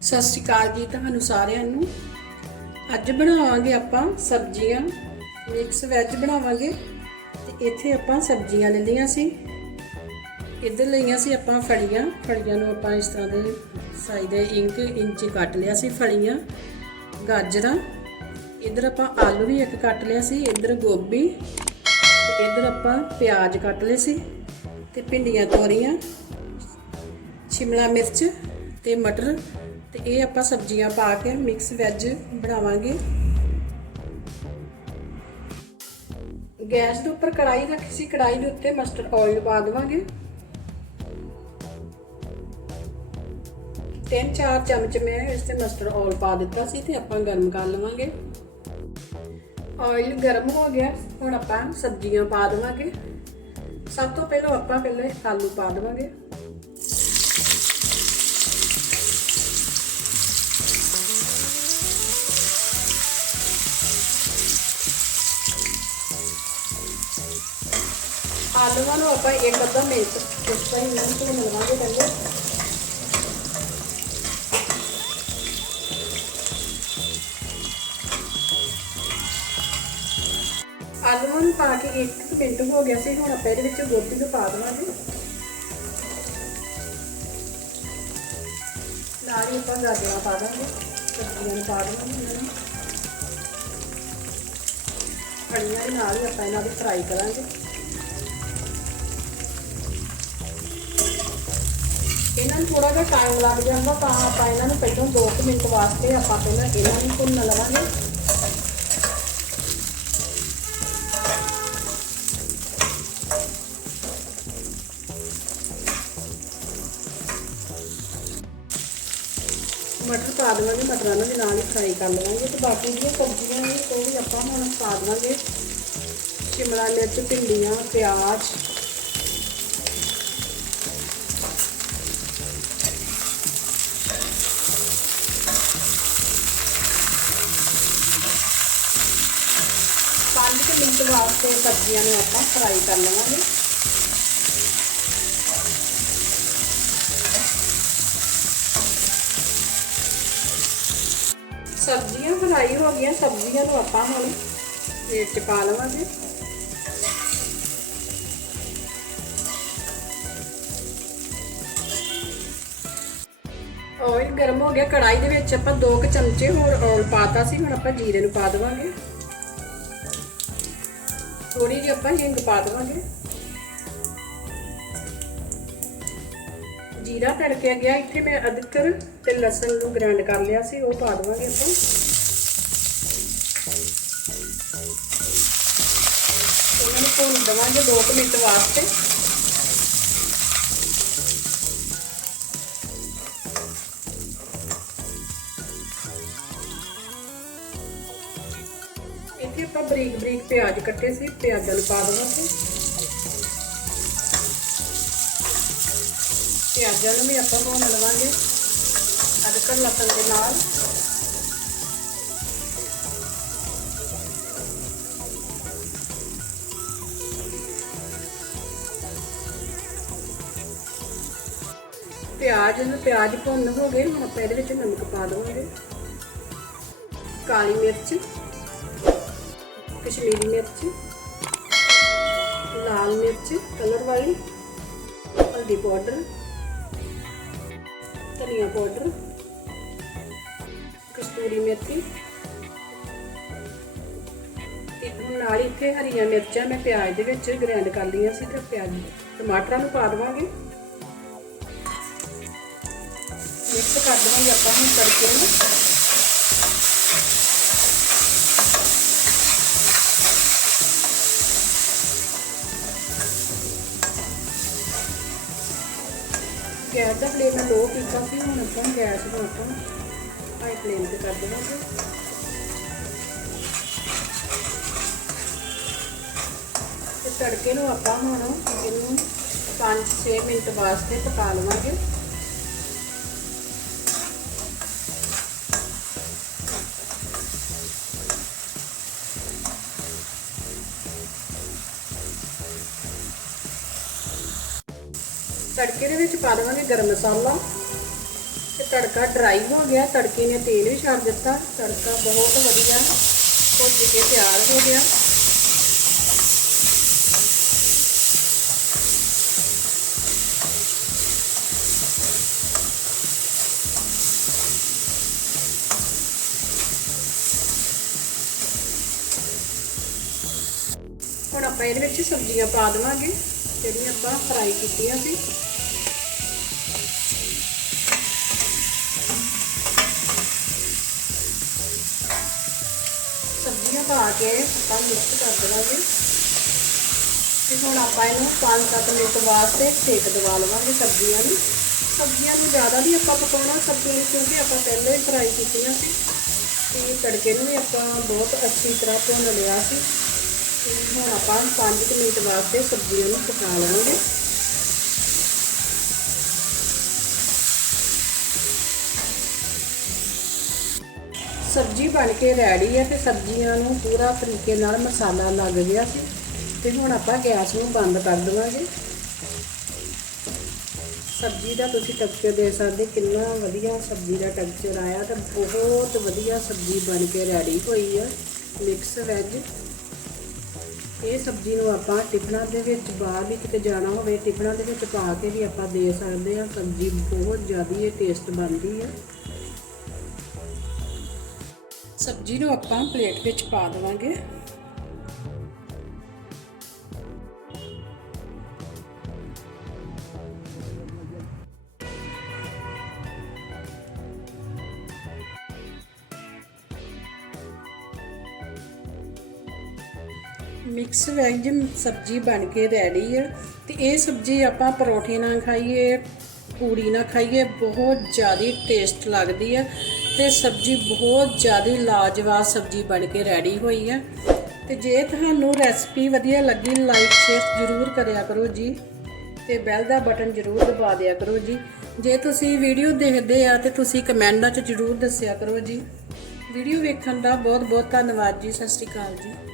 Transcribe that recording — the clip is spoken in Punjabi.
ਸਤਿ ਸ਼੍ਰੀ ਅਕਾਲ ਜੀ ਤੁਹਾਨੂੰ ਸਾਰਿਆਂ ਨੂੰ। ਅੱਜ ਬਣਾਵਾਂਗੇ ਆਪਾਂ ਸਬਜ਼ੀਆਂ ਮਿਕਸ ਵੈਜ ਬਣਾਵਾਂਗੇ ਤੇ ਇੱਥੇ ਆਪਾਂ ਸਬਜ਼ੀਆਂ ਲੈ ਲਈਆਂ ਸੀ। ਇੱਧਰ ਲਈਆਂ ਸੀ ਆਪਾਂ ਫਲੀਆਂ ਫੜੀਆਂ ਨੂੰ ਆਪਾਂ ਇਸ ਤਰ੍ਹਾਂ ਦੇ ਸਾਈਜ਼ ਦੇ ਇੰਚ ਇੰਚ ਕੱਟ ਲਿਆ ਸੀ ਫਲੀਆਂ, ਗਾਜਰਾਂ। ਇੱਧਰ ਆਪਾਂ ਆਲੂ ਵੀ ਇੱਕ ਕੱਟ ਲਿਆ ਸੀ, ਇੱਧਰ ਗੋਭੀ, ਤੇ ਇੱਧਰ ਆਪਾਂ ਪਿਆਜ਼ ਕੱਟ ਲਏ ਸੀ ਤੇ ਭਿੰਡੀਆਂ ਤੋਰੀਆਂ, ਸ਼ਿਮਲਾ ਮਿਰਚ ਤੇ ਮਟਰ ਤੇ ਇਹ ਆਪਾਂ ਸਬਜ਼ੀਆਂ ਪਾ ਕੇ ਮਿਕਸ ਵੈਜ ਬਣਾਵਾਂਗੇ। ਗੈਸ ਦੇ ਉੱਪਰ ਕੜਾਈ ਰੱਖੀ ਸੀ ਕੜਾਈ ਦੇ ਉੱਤੇ ਮਸਟਰਡ ਆਇਲ ਪਾ ਦੇਵਾਂਗੇ। ਤਿੰਨ ਚਾਰ ਚਮਚ ਮੈਂ ਇਸ ਤੇ ਮਸਟਰਡ ਆਇਲ ਪਾ ਦਿੱਤਾ ਸੀ ਤੇ ਆਪਾਂ ਗਰਮ ਕਰ ਲਵਾਂਗੇ। ਆਇਲ ਗਰਮ ਹੋ ਗਿਆ, ਹੁਣ ਆਪਾਂ ਸਬਜ਼ੀਆਂ ਪਾ ਦੇਵਾਂਗੇ। ਸਭ ਤੋਂ ਪਹਿਲਾਂ ਆਪਾਂ ਪਹਿਲੇ ਆਲੂ ਪਾ ਦੇਵਾਂਗੇ। ਆਲੂਆਂ ਨੂੰ ਆਪਾਂ ਇੱਕ ਅੱਧਾ ਮਿੰਟ ਇਸ ਤਰ੍ਹਾਂ ਹੀ ਮਿੰਟ ਨੂੰ ਮਿਲਵਾਂਗੇ ਪਹਿਲੇ। ਆਲੂਆਂ ਨੂੰ ਪਾ ਕੇ 1 ਮਿੰਟ ਹੋ ਗਿਆ ਸੀ, ਹੁਣ ਆਪਾਂ ਇਹਦੇ ਵਿੱਚ ਗੋਭੀ ਨੂੰ ਪਾ ਦੇਵਾਂਗੇ। ਨਾਲ ਹੀ ਆਪਾਂ ਗਾਜਰਾਂ ਪਾ ਦਾਂਗੇ ਸਬਜ਼ੀਆਂ ਨੂੰ ਪਾ ਦੇਵਾਂਗੇ ਇਹਨਾਂ ਨੂੰ। ਫੜੀਆਂ ਦੇ ਨਾਲ ਹੀ ਆਪਾਂ ਇਹਨਾਂ ਦੀ ਫਰਾਈ ਕਰਾਂਗੇ। ਇਹਨਾਂ ਨੂੰ ਥੋੜਾ ਜਿਹਾ ਟਾਈਮ ਲੱਗ ਜਾਂਦਾ ਤਾਂ ਆਪਾਂ ਇਹਨਾਂ ਨੂੰ ਪਹਿਲਾਂ 2 ਮਿੰਟ ਵਾਸਤੇ ਆਪਾਂ ਪਹਿਲਾਂ ਇਹਨਾਂ ਨੂੰ ਭੁੰਨ ਲਵਾਂਗੇ। ਮਟਰ ਪਾ ਦੇਵਾਂਗੇ, ਮਟਰਾਂ ਨੂੰ ਵੀ ਨਾਲ ਹੀ ਫਰਾਈ ਕਰ ਲਵਾਂਗੇ ਤੇ ਬਾਕੀ ਦੀਆਂ ਸਬਜ਼ੀਆਂ ਨੇ, ਉਹ ਵੀ ਆਪਾਂ ਹੁਣ ਪਾ ਦੇਵਾਂਗੇ। ਸ਼ਿਮਲਾ ਮਿਰਚ, ਭਿੰਡੀਆਂ, ਪਿਆਜ਼। ਪੰਜ ਕੁ ਮਿੰਟ ਵਾਸਤੇ ਸਬਜ਼ੀਆਂ ਨੂੰ ਆਪਾਂ ਫਰਾਈ ਕਰ ਲਵਾਂਗੇ। ਸਬਜ਼ੀਆਂ ਫਰਾਈ ਹੋ ਗਈਆਂ, ਸਬਜ਼ੀਆਂ ਨੂੰ ਆਪਾਂ ਹੁਣ ਪਲੇਟ 'ਚ ਪਾ ਲਵਾਂਗੇ। ਆਇਲ ਗਰਮ ਹੋ ਗਿਆ ਕੜਾਈ ਦੇ ਵਿੱਚ ਆਪਾਂ 2 ਕੁ ਚਮਚੇ ਹੋਰ ਆਇਲ ਪਾਤਾ ਸੀ, ਹੁਣ ਆਪਾਂ ਜੀਰੇ ਨੂੰ ਪਾ ਦੇਵਾਂਗੇ। ਥੋੜੀ ਜਿਹੀ ਆਪਾਂ ਹਿੰਗ ਪਾ ਦੇਵਾਂਗੇ। ਜੀਰਾ ਤੜਕਿਆ ਗਿਆ, ਇੱਥੇ ਮੈਂ ਅਦਰਕ ਤੇ ਲਸਣ ਨੂੰ ਗ੍ਰਾਈਂਡ ਕਰ ਲਿਆ ਸੀ, ਉਹ ਪਾ ਦੇਵਾਂਗੇ ਆਪਾਂ। ਇਹਨਾਂ ਨੂੰ ਭੁੰਨ ਦੇਵਾਂਗੇ 2 ਮਿੰਟ ਵਾਸਤੇ। ਬਰੀਕ ਬਰੀਕ ਪਿਆਜ਼ ਕੱਟੇ ਸੀ, ਪਿਆਜ਼ਾਂ ਨੂੰ ਪਾ ਦੇਵਾਂਗੇ ਪਿਆਜ਼ਾਂ ਨੂੰ ਵੀ ਆਪਾਂ ਭੁੰਨ ਲਵਾਂਗੇ ਅਦਰਕ ਲਸਣ ਦੇ ਨਾਲ। ਪਿਆਜ਼ ਨੂੰ, ਪਿਆਜ਼ ਭੁੰਨ ਹੋ ਗਏ, ਹੁਣ ਆਪਾਂ ਇਹਦੇ ਵਿੱਚ ਨਮਕ ਪਾ ਦਵਾਂਗੇ। ਕਾਲੀ ਮਿਰਚ। ਕਸ਼ਮੀਰੀ ਮਿਰਚ, ਲਾਲ ਮਿਰਚ, ਕਲਰ ਵਾਲੀ, ਹਲਦੀ ਪਾਊਡਰ, ਧਨੀਆ ਪਾਊਡਰ, ਕਸਤੂਰੀ ਮੇਥੀ। ਨਾਲ ਇੱਥੇ ਹਰੀਆਂ ਮਿਰਚਾਂ ਮੈਂ ਪਿਆਜ਼ ਦੇ ਵਿੱਚ ਗ੍ਰਾਈਂਡ ਕਰ ਲਈਆਂ ਸੀ ਤੇ ਪਿਆਜ਼ ਟਮਾਟਰਾਂ ਨੂੰ ਪਾ ਦੇਵਾਂਗੇ। ਮਿਕਸ ਕਰ ਦੇਵਾਂਗੇ ਆਪਾਂ ਹੁਣ ਤੜਕੇ ਨੂੰ। ਗੈਸ ਦਾ ਫਲੇਮ ਲੋ ਕੀਤਾ ਸੀ, ਹੁਣ ਆਪਾਂ ਗੈਸ ਨੂੰ ਆਪਾਂ ਹਾਈ ਫਲੇਮ ਤੇ ਕਰ ਦੇਵਾਂਗੇ। ਤੇ ਤੜਕੇ ਨੂੰ ਆਪਾਂ ਹੁਣ ਇਹਨੂੰ 5-6 ਮਿੰਟ ਵਾਸਤੇ ਪਕਾ ਲਵਾਂਗੇ। ਤੜਕੇ ਦੇ ਵਿੱਚ ਪਾ ਦੇਵਾਂਗੇ ਗਰਮ ਮਸਾਲਾ। ਤੇ ਤੜਕਾ ਡਰਾਈ ਹੋ ਗਿਆ। ਤੜਕੇ ਨੇ ਤੇਲ ਵੀ ਛੱਡ ਦਿੱਤਾ। ਤੜਕਾ ਬਹੁਤ ਵਧੀਆ ਭੁੱਜ ਕੇ ਤਿਆਰ ਹੋ ਗਿਆ। ਹੁਣ ਆਪਾਂ ਇਹਦੇ ਵਿੱਚ ਸਬਜ਼ੀਆਂ ਪਾ ਦੇਵਾਂਗੇ, ਜਿਹੜੀਆਂ ਆਪਾਂ ਫਰਾਈ ਕੀਤੀਆਂ ਸੀ ਸਬਜ਼ੀਆਂ ਪਾ ਕੇ ਆਪਾਂ ਮਿਕਸ ਕਰ ਦੇਵਾਂਗੇ। ਤੇ ਹੁਣ ਆਪਾਂ ਇਹਨੂੰ 5-7 ਮਿੰਟ ਵਾਸਤੇ ਸੇਕ ਦਵਾ ਲਵਾਂਗੇ ਸਬਜ਼ੀਆਂ ਨੂੰ। ਸਬਜ਼ੀਆਂ ਨੂੰ ਜ਼ਿਆਦਾ ਨਹੀਂ ਆਪਾਂ ਪਕਾਉਣਾ, ਸਬਜ਼ੀਆਂ ਨੂੰ ਕਿਉਂਕਿ ਆਪਾਂ ਪਹਿਲਾਂ ਹੀ ਫਰਾਈ ਕੀਤੀਆਂ ਸੀ। ਤੇ ਤੜਕੇ ਨੂੰ ਵੀ ਆਪਾਂ ਬਹੁਤ ਅੱਛੀ ਤਰ੍ਹਾਂ ਭੁੰਨ ਲਿਆ ਸੀ। ਤੇ ਹੁਣ ਆਪਾਂ 5 ਮਿੰਟ ਵਾਸਤੇ ਸਬਜ਼ੀਆਂ ਨੂੰ ਪਕਾ ਲਵਾਂਗੇ। ਸਬਜ਼ੀ ਬਣ ਕੇ ਰੈਡੀ ਹੈ ਤੇ ਸਬਜ਼ੀਆਂ ਨੂੰ ਪੂਰਾ ਤਰੀਕੇ ਨਾਲ ਮਸਾਲਾ ਲੱਗ ਗਿਆ ਸੀ ਤੇ ਹੁਣ ਆਪਾਂ ਗੈਸ ਨੂੰ ਬੰਦ ਕਰ ਦੇਵਾਂਗੇ। ਸਬਜ਼ੀ ਦਾ ਤੁਸੀਂ ਟੈਕਸਚਰ ਦੇ ਸਕਦੇ ਕਿੰਨਾ ਵਧੀਆ ਸਬਜ਼ੀ ਦਾ ਟੈਕਸਚਰ ਆਇਆ ਤੇ ਬਹੁਤ ਵਧੀਆ ਸਬਜ਼ੀ ਬਣ ਕੇ ਰੈਡੀ ਹੋਈ ਆ ਮਿਕਸ ਵੈਜ ਇਹ ਸਬਜ਼ੀ ਨੂੰ ਆਪਾਂ ਟਿਫਨਾਂ ਦੇ ਵਿੱਚ ਬਾਹਰ ਵੀ ਕਿਤੇ ਜਾਣਾ ਹੋਵੇ, ਟਿਫਨਾਂ ਦੇ ਵਿੱਚ ਪਾ ਕੇ ਵੀ ਆਪਾਂ ਦੇ ਸਕਦੇ ਹਾਂ ਸਬਜ਼ੀ ਬਹੁਤ ਜ਼ਿਆਦਾ ਇਹ ਟੇਸਟ ਬਣਦੀ ਆ। ਸਬਜ਼ੀ ਨੂੰ ਆਪਾਂ ਪਲੇਟ ਵਿੱਚ ਪਾ ਦੇਵਾਂਗੇ। ਮਿਕਸ ਵੈਜ ਸਬਜ਼ੀ ਬਣ ਕੇ ਰੈਡੀ ਹੈ ਤੇ ਇਹ ਸਬਜ਼ੀ ਆਪਾਂ ਪਰੌਂਠੇ ਨਾਲ ਖਾਈਏ ਪੂੜੀ ਨਾ ਖਾਈਏ, ਬਹੁਤ ਜ਼ਿਆਦਾ ਟੇਸਟ ਲੱਗਦੀ ਹੈ ਤੇ ਸਬਜ਼ੀ ਬਹੁਤ ਜ਼ਿਆਦਾ ਲਾਜਵਾਬ ਸਬਜ਼ੀ ਬਣ ਕੇ ਰੈਡੀ ਹੋਈ ਹੈ ਤੇ ਜੇ ਤੁਹਾਨੂੰ ਰੈਸਪੀ ਵਧੀਆ ਲੱਗੀ ਲਾਈਕ ਸ਼ੇਅਰ ਜ਼ਰੂਰ ਕਰਿਆ ਕਰੋ ਜੀ ਤੇ ਬੈਲ ਦਾ ਬਟਨ ਜ਼ਰੂਰ ਦਬਾ ਦਿਆ ਕਰੋ ਜੀ। ਜੇ ਤੁਸੀਂ ਵੀਡੀਓ ਦੇਖਦੇ ਆ ਤੇ ਤੁਸੀਂ ਕਮੈਂਟਾਂ 'ਚ ਜ਼ਰੂਰ ਦੱਸਿਆ ਕਰੋ ਜੀ। ਵੀਡੀਓ ਵੇਖਣ ਦਾ ਬਹੁਤ ਬਹੁਤ ਧੰਨਵਾਦ ਜੀ, ਸਤਿ ਸ਼੍ਰੀ ਅਕਾਲ ਜੀ।